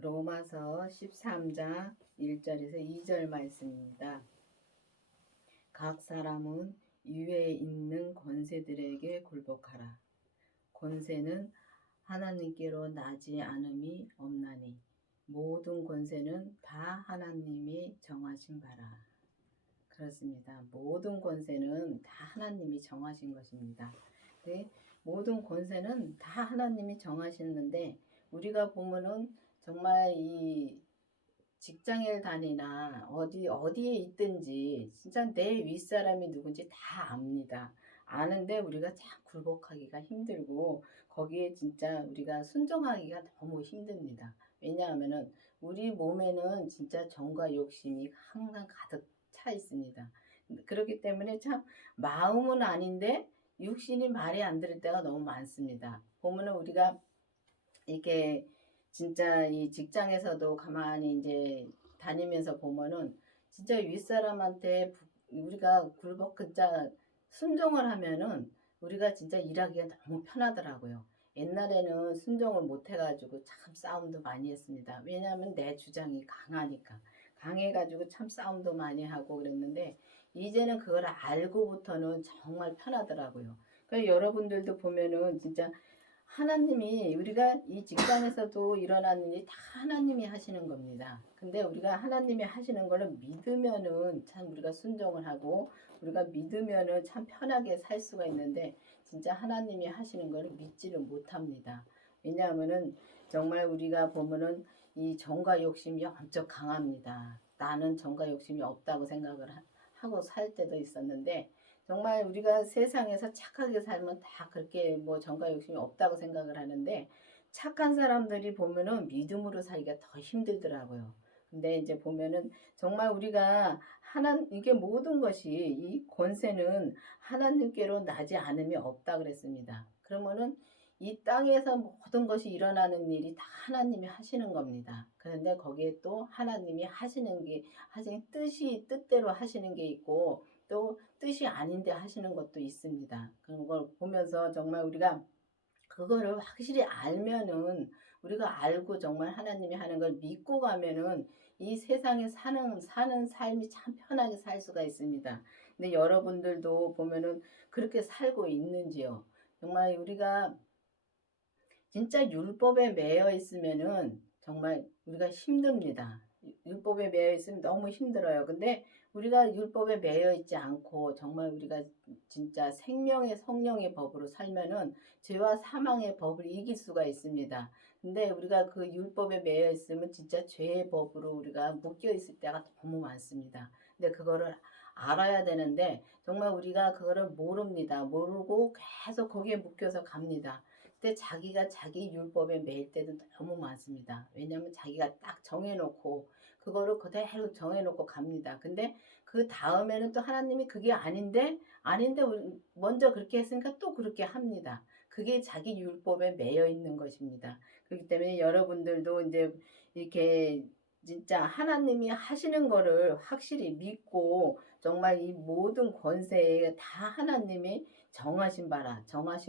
로마서 13장 1절에서 2절 말씀입니다. 각 사람은 위에 있는 권세들에게 굴복하라. 권세는 하나님께로 나지 않음이 없나니 모든 권세는 다 하나님이 정하신 바라. 그렇습니다. 모든 권세는 다 하나님이 정하신 것입니다. 네? 모든 권세는 다 하나님이 정하셨는데 우리가 보면은 정말 이 직장에 다니나 어디에 있든지 진짜 내 윗사람이 누군지 다 압니다. 아는데 우리가 참 굴복하기가 힘들고 거기에 진짜 우리가 순종하기가 너무 힘듭니다. 왜냐하면은 우리 몸에는 진짜 정과 욕심이 항상 가득 차 있습니다. 그렇기 때문에 참 마음은 아닌데 육신이 말이 안 들을 때가 너무 많습니다. 보면은 우리가 이게 진짜 이 직장에서도 가만히 이제 다니면서 보면은 진짜 윗사람한테 우리가 굴복 진짜 순종을 하면은 우리가 진짜 일하기가 너무 편하더라고요. 옛날에는 순종을 못 해가지고 참 싸움도 많이 했습니다. 왜냐하면 내 주장이 강하니까. 강해가지고 참 싸움도 많이 하고 그랬는데 이제는 그걸 알고부터는 정말 편하더라고요. 그러니까 여러분들도 보면은 진짜 하나님이 우리가 이 직장에서도 일어나는 일이 다 하나님이 하시는 겁니다. 근데 우리가 하나님이 하시는 거를 믿으면은 참 우리가 순종을 하고 우리가 믿으면은 참 편하게 살 수가 있는데 진짜 하나님이 하시는 거를 믿지를 못합니다. 왜냐하면은 정말 우리가 보면은 이 정과 욕심이 엄청 강합니다. 나는 정과 욕심이 없다고 생각을 하고 살 때도 있었는데 정말 우리가 세상에서 착하게 살면 다 그렇게 뭐 정과 욕심이 없다고 생각을 하는데 착한 사람들이 보면은 믿음으로 살기가 더 힘들더라고요. 근데 이제 보면은 정말 우리가 이게 모든 것이 이 권세는 하나님께로 나지 않음이 없다 그랬습니다. 그러면은 이 땅에서 모든 것이 일어나는 일이 다 하나님이 하시는 겁니다. 그런데 거기에 또 하나님이 하시는 뜻대로 하시는 게 있고 또 뜻이 아닌데 하시는 것도 있습니다. 그런 걸 보면서 정말 우리가 그거를 확실히 알면은 우리가 알고 정말 하나님이 하는 걸 믿고 가면은 이 세상에 사는 삶이 참 편하게 살 수가 있습니다. 근데 여러분들도 보면은 그렇게 살고 있는지요? 정말 우리가 진짜 율법에 매여 있으면은 정말 우리가 힘듭니다. 율법에 매여 있으면 너무 힘들어요. 근데 우리가 율법에 매여 있지 않고 정말 우리가 진짜 생명의 성령의 법으로 살면은 죄와 사망의 법을 이길 수가 있습니다. 근데 우리가 그 율법에 매여 있으면 진짜 죄의 법으로 우리가 묶여 있을 때가 너무 많습니다. 근데 그거를 알아야 되는데 정말 우리가 그거를 모릅니다. 모르고 계속 거기에 묶여서 갑니다. 그때 자기가 자기 율법에 매일 때도 너무 많습니다. 왜냐하면 자기가 딱 정해놓고 그거를 그대로 정해놓고 갑니다. 근데 그 다음에는 또 하나님이 그게 아닌데 먼저 그렇게 했으니까 또 그렇게 합니다. 그게 자기 율법에 매여 있는 것입니다. 그렇기 때문에 여러분들도 이제 이렇게 진짜 하나님이 하시는 거를 확실히 믿고 정말 이 모든 권세에 다 하나님이 정하신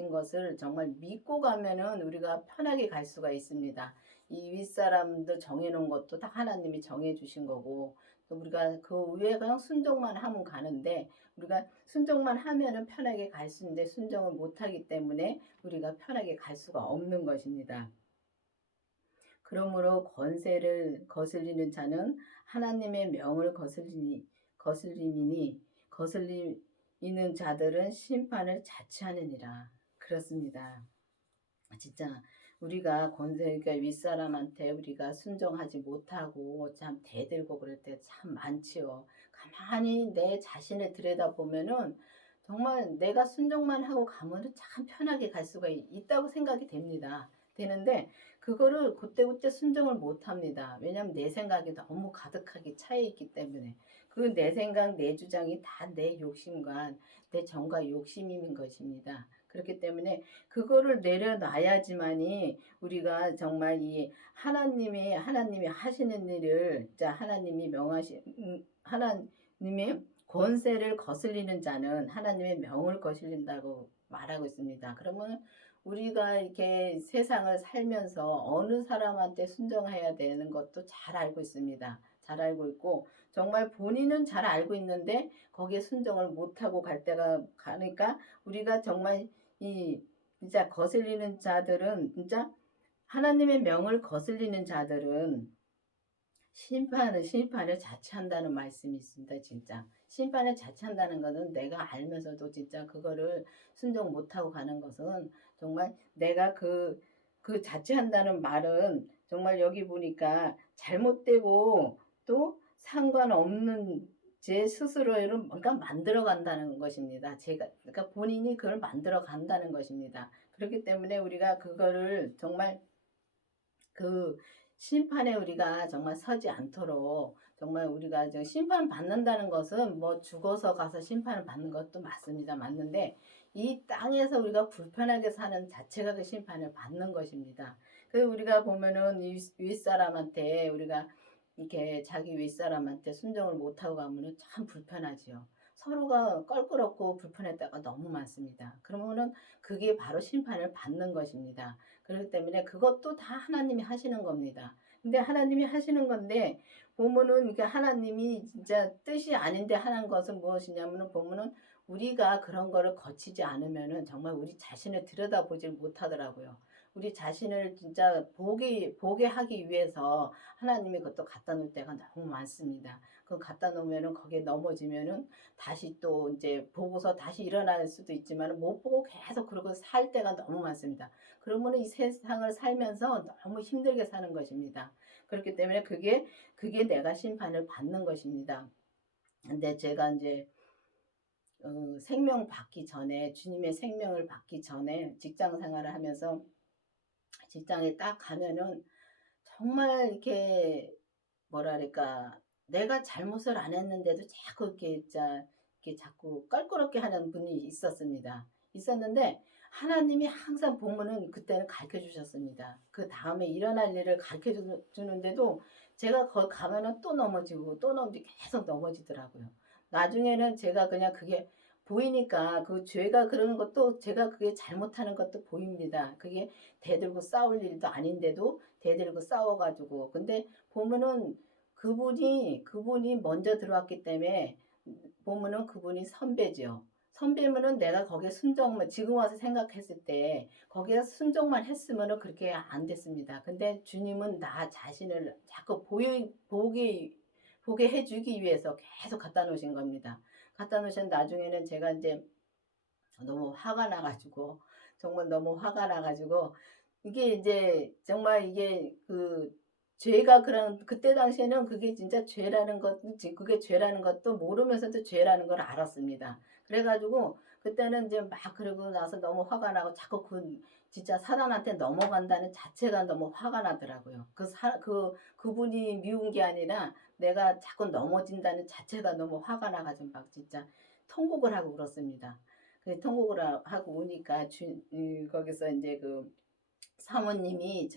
것을 정말 믿고 가면은 우리가 편하게 갈 수가 있습니다. 이 윗사람도 정해놓은 것도 다 하나님이 정해주신 거고 또 우리가 그 위에 그냥 순종만 하면 가는데 우리가 순종만 하면은 편하게 갈 수 있는데 순종을 못하기 때문에 우리가 편하게 갈 수가 없는 것입니다. 그러므로 권세를 거슬리는 자는 하나님의 명을 거슬리는 자들은 심판을 자취하느니라. 그렇습니다. 진짜 우리가 그러니까 윗사람한테 우리가 순종하지 못하고 참 대들고 그럴 때 참 많지요. 가만히 내 자신을 들여다보면은 정말 내가 순종만 하고 가면은 참 편하게 갈 수가 있다고 생각이 되는데 그거를 그때그때 순종을 못 합니다. 왜냐하면 내 생각이 너무 가득하게 차 있기 때문에 그 내 생각 내 주장이 다 내 욕심과 내 정과 욕심인 것입니다. 그렇기 때문에 그거를 내려놔야지만이 우리가 정말 이 하나님이 하시는 일을 자 하나님의 권세를 거슬리는 자는 하나님의 명을 거슬린다고 말하고 있습니다. 그러면 우리가 이렇게 세상을 살면서 어느 사람한테 순종해야 되는 것도 잘 알고 있습니다. 잘 알고 있고 정말 본인은 잘 알고 있는데 거기에 순종을 못하고 갈 때가 가니까 우리가 정말 이 진짜 거슬리는 자들은 진짜 하나님의 명을 거슬리는 자들은 심판을 자체한다는 말씀이 있습니다. 진짜 심판을 자체한다는 것은 내가 알면서도 진짜 그거를 순종 못하고 가는 것은 정말 내가 그 자체한다는 말은 정말 여기 보니까 잘못되고 또 상관없는 제 스스로를 뭔가 만들어 간다는 것입니다. 제가 그러니까 본인이 그걸 만들어 간다는 것입니다. 그렇기 때문에 우리가 그거를 정말 그 심판에 우리가 정말 서지 않도록 정말 우리가 심판 받는다는 것은 뭐 죽어서 가서 심판을 받는 것도 맞습니다. 맞는데 이 땅에서 우리가 불편하게 사는 자체가 그 심판을 받는 것입니다. 그 우리가 보면은 윗사람한테 우리가 이렇게 자기 윗사람한테 순종을 못하고 가면은 참 불편하지요. 서로가 껄끄럽고 불편할 때가 너무 많습니다. 그러면은 그게 바로 심판을 받는 것입니다. 그렇기 때문에 그것도 다 하나님이 하시는 겁니다. 근데 하나님이 하시는 건데 보면은 이게 하나님이 진짜 뜻이 아닌데 하는 것은 무엇이냐면은 보면은 우리가 그런 거를 거치지 않으면은 정말 우리 자신을 들여다보질 못하더라고요. 우리 자신을 진짜 보게 하기 위해서 하나님이 그것도 갖다 놓을 때가 너무 많습니다. 그 갖다 놓으면은 거기에 넘어지면은 다시 또 이제 보고서 다시 일어날 수도 있지만 못 보고 계속 그러고 살 때가 너무 많습니다. 그러면 이 세상을 살면서 너무 힘들게 사는 것입니다. 그렇기 때문에 그게 내가 심판을 받는 것입니다. 근데 제가 이제 생명 받기 전에 주님의 생명을 받기 전에 직장 생활을 하면서 직장에 딱 가면은 정말 이렇게 뭐랄까 내가 잘못을 안 했는데도 자꾸 이렇게 자꾸 껄끄럽게 하는 분이 있었습니다. 있었는데 하나님이 항상 보면은 그때는 가르쳐 주셨습니다. 그 다음에 일어날 일을 가르쳐 주는데도 제가 거기 가면은 또 넘어지고 또 넘어지고 계속 넘어지더라고요. 나중에는 제가 그냥 그게 보이니까 그 죄가 그러는 것도 제가 그게 잘못하는 것도 보입니다. 그게 대들고 싸울 일도 아닌데도 대들고 싸워가지고 근데 보면은 그분이 먼저 들어왔기 때문에 보면은 그분이 선배죠. 선배면은 내가 거기에 순종만 지금 와서 생각했을 때 거기에 순종만 했으면은 그렇게 안 됐습니다. 근데 주님은 나 자신을 자꾸 보게 해주기 위해서 계속 갖다 놓으신 겁니다. 갖다 놓으신 나중에는 제가 이제 너무 화가 나가지고 정말 너무 화가 나가지고 이게 이제 정말 이게 그 죄가 그런 그때 당시에는 그게 진짜 죄라는 것 그게 죄라는 것도 모르면서도 죄라는 걸 알았습니다. 그래가지고 그때는 이제 막 그러고 나서 너무 화가 나고 자꾸 진짜 사단한테 넘어간다는 자체가 너무 화가 나더라고요. 그분이 미운 게 아니라 내가 자꾸 넘어진다는 자체가 너무 화가 나가지고 막 진짜 통곡을 하고 그렇습니다. 그 통곡을 하고 오니까 거기서 이제 그 사모님이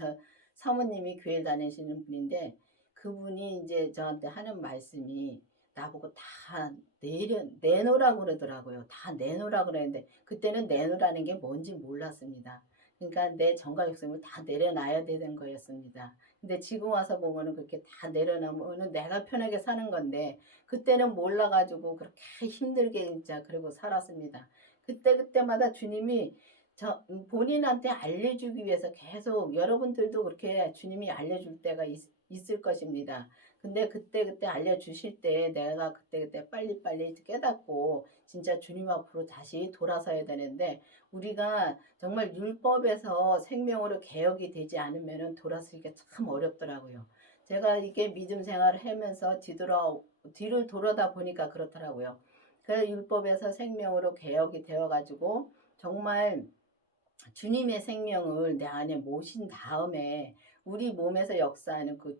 교회 다니시는 분인데 그분이 이제 저한테 하는 말씀이 나보고 다 내놓으라고 그러더라고요. 다 내놓으라고 그랬는데 그때는 내놓으라는 게 뭔지 몰랐습니다. 그러니까 내 정과 욕심을 다 내려놔야 되는 거였습니다. 근데 지금 와서 보면은 그렇게 다 내려놓으면은 내가 편하게 사는 건데 그때는 몰라가지고 그렇게 힘들게 진짜 그러고 살았습니다. 그때마다 주님이 본인한테 알려주기 위해서 계속 여러분들도 그렇게 주님이 알려줄 때가 있을 것입니다. 근데 그때 알려주실 때 내가 그때 빨리빨리 깨닫고 진짜 주님 앞으로 다시 돌아서야 되는데 우리가 정말 율법에서 생명으로 개혁이 되지 않으면 돌아서기가 참 어렵더라고요. 제가 이게 믿음 생활을 하면서 뒤를 돌아다 보니까 그렇더라고요. 그 율법에서 생명으로 개혁이 되어가지고 정말 주님의 생명을 내 안에 모신 다음에 우리 몸에서 역사하는 그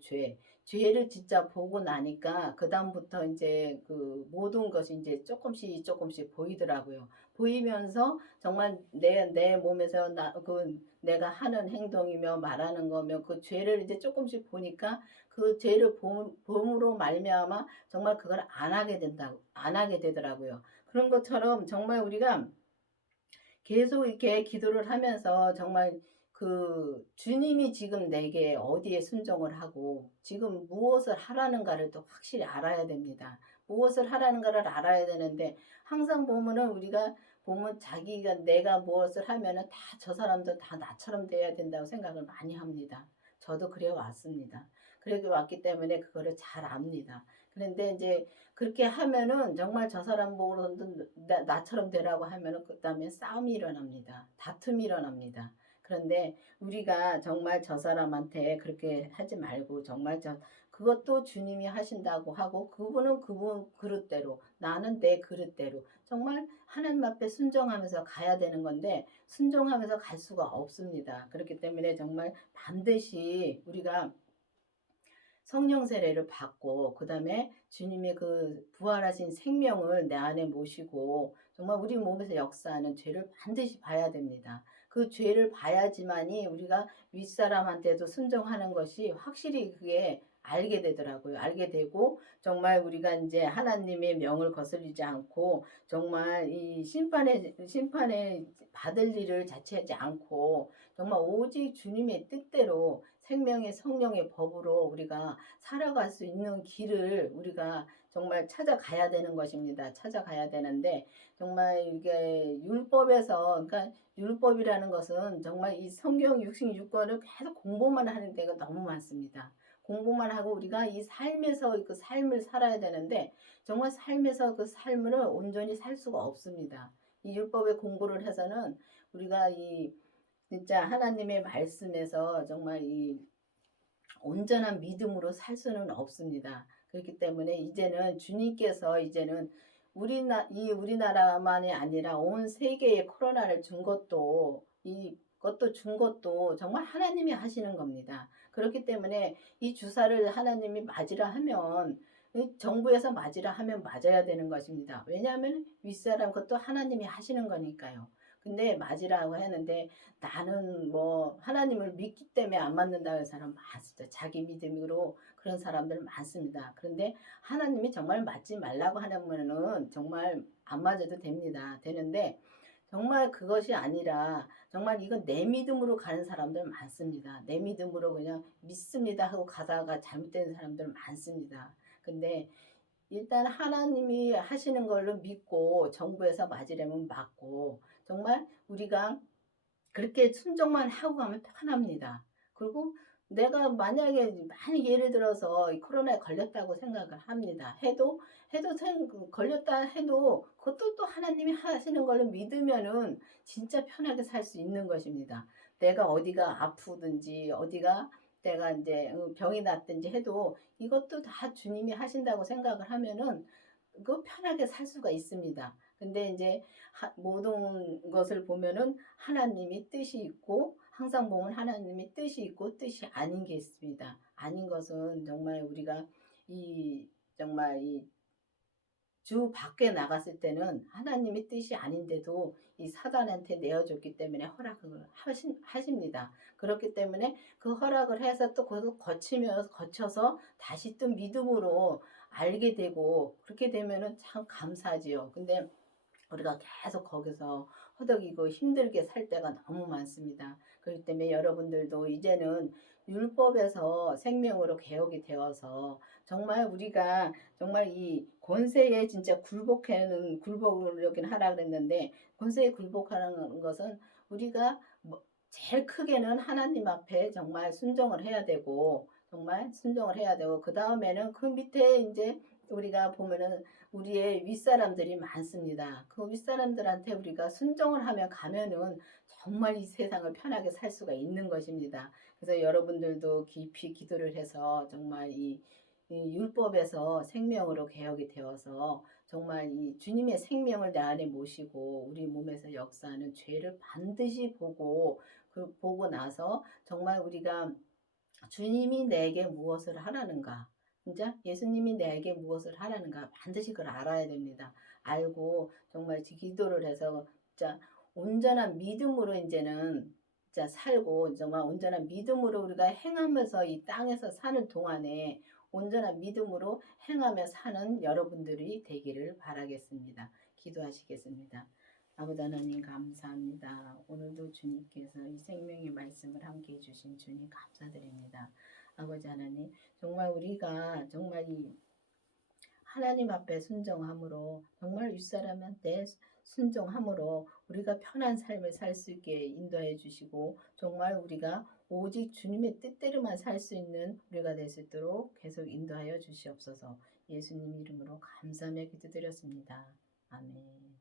죄를 진짜 보고 나니까 그다음부터 이제 그 모든 것이 이제 조금씩 보이더라고요. 보이면서 정말 내 몸에서 내가 하는 행동이며 말하는 거며 그 죄를 이제 조금씩 보니까 그 죄를 봄으로 말미암아 정말 그걸 안 하게 되더라고요. 그런 것처럼 정말 우리가 계속 이렇게 기도를 하면서 정말 주님이 지금 내게 어디에 순종을 하고 지금 무엇을 하라는가를 또 확실히 알아야 됩니다. 무엇을 하라는가를 알아야 되는데 항상 보면은 우리가 보면 자기가 내가 무엇을 하면은 다 저 사람도 다 나처럼 돼야 된다고 생각을 많이 합니다. 저도 그래 왔습니다. 그래 왔기 때문에 그거를 잘 압니다. 그런데 이제 그렇게 하면은 정말 저 사람 보고도 나처럼 되라고 하면은 그다음에 싸움이 일어납니다. 다툼이 일어납니다. 그런데 우리가 정말 저 사람한테 그렇게 하지 말고 정말 그것도 주님이 하신다고 하고 그분은 그분 그릇대로 나는 내 그릇대로 정말 하나님 앞에 순종하면서 가야 되는 건데 순종하면서 갈 수가 없습니다. 그렇기 때문에 정말 반드시 우리가 성령 세례를 받고 그다음에 주님의 그 부활하신 생명을 내 안에 모시고 정말 우리 몸에서 역사하는 죄를 반드시 봐야 됩니다. 그 죄를 봐야지만이 우리가 윗사람한테도 순종하는 것이 확실히 그게 알게 되더라고요. 알게 되고 정말 우리가 이제 하나님의 명을 거스르지 않고 정말 이 심판에 받을 일을 자체하지 않고 정말 오직 주님의 뜻대로 생명의 성령의 법으로 우리가 살아갈 수 있는 길을 우리가 정말 찾아가야 되는 것입니다. 찾아가야 되는데 정말 이게 율법에서 그러니까 율법이라는 것은 정말 이 성경 66권을 계속 공부만 하는 데가 너무 많습니다. 공부만 하고 우리가 이 삶에서 그 삶을 살아야 되는데 정말 삶에서 그 삶을 온전히 살 수가 없습니다. 이 율법의 공부를 해서는 우리가 이 진짜 하나님의 말씀에서 정말 이 온전한 믿음으로 살 수는 없습니다. 그렇기 때문에 이제는 주님께서 이제는 우리나라만이 아니라 온 세계에 코로나를 준 것도 이것도 준 것도 정말 하나님이 하시는 겁니다. 그렇기 때문에 이 주사를 하나님이 맞으라 하면 정부에서 맞으라 하면 맞아야 되는 것입니다. 왜냐하면 윗사람 그것도 하나님이 하시는 거니까요. 근데 맞으라고 하는데 나는 뭐 하나님을 믿기 때문에 안 맞는다는 사람 많습니다. 자기 믿음으로 그런 사람들 많습니다. 그런데 하나님이 정말 맞지 말라고 하면은 정말 안 맞아도 됩니다. 되는데 정말 그것이 아니라 정말 이건 내 믿음으로 가는 사람들 많습니다. 내 믿음으로 그냥 믿습니다 하고 가다가 잘못된 사람들 많습니다. 근데 일단 하나님이 하시는 걸로 믿고 정부에서 맞으려면 맞고 정말 우리가 그렇게 순종만 하고 가면 편합니다. 그리고 내가 만약에 예를 들어서 이 코로나에 걸렸다고 생각을 합니다. 걸렸다 해도 그것도 또 하나님이 하시는 걸로 믿으면은 진짜 편하게 살 수 있는 것입니다. 내가 어디가 아프든지 어디가 내가 이제 병이 났든지 해도 이것도 다 주님이 하신다고 생각을 하면은 그 편하게 살 수가 있습니다. 근데 이제 모든 것을 보면은 하나님이 뜻이 있고 항상 보면 하나님의 뜻이 있고 뜻이 아닌 게 있습니다. 아닌 것은 정말 우리가 이 정말 이 주 밖에 나갔을 때는 하나님의 뜻이 아닌데도 이 사단한테 내어줬기 때문에 허락을 하십니다. 그렇기 때문에 그 허락을 해서 또 거쳐서 다시 또 믿음으로 알게 되고 그렇게 되면은 참 감사하지요. 근데 우리가 계속 거기서 허덕이고 힘들게 살 때가 너무 많습니다. 그렇기 때문에 여러분들도 이제는 율법에서 생명으로 개혁이 되어서 정말 우리가 정말 이 권세에 진짜 굴복을 하라 그랬는데 권세에 굴복하는 것은 우리가 제일 크게는 하나님 앞에 정말 순종을 해야 되고 정말 순종을 해야 되고 그 다음에는 그 밑에 이제 우리가 보면은 우리의 윗사람들이 많습니다. 그 윗사람들한테 우리가 순종을 하며 가면은 정말 이 세상을 편하게 살 수가 있는 것입니다. 그래서 여러분들도 깊이 기도를 해서 정말 이 율법에서 생명으로 개혁이 되어서 정말 이 주님의 생명을 내 안에 모시고 우리 몸에서 역사하는 죄를 반드시 보고 나서 정말 우리가 주님이 내게 무엇을 하라는가 진짜 예수님이 내게 무엇을 하라는가 반드시 그걸 알아야 됩니다. 알고 정말 기도를 해서 진짜 온전한 믿음으로 이제는 진짜 살고 정말 온전한 믿음으로 우리가 행하면서 이 땅에서 사는 동안에 온전한 믿음으로 행하며 사는 여러분들이 되기를 바라겠습니다. 기도하시겠습니다. 아버지 하나님 감사합니다. 오늘도 주님께서 이 생명의 말씀을 함께 해주신 주님 감사드립니다. 아버지 하나님 정말 우리가 정말 이 하나님 앞에 순종함으로 정말 윗사람한테 순종함으로 우리가 편한 삶을 살 수 있게 인도해 주시고 정말 우리가 오직 주님의 뜻대로만 살 수 있는 우리가 될 수 있도록 계속 인도하여 주시옵소서. 예수님 이름으로 감사하며 기도드렸습니다. 아멘.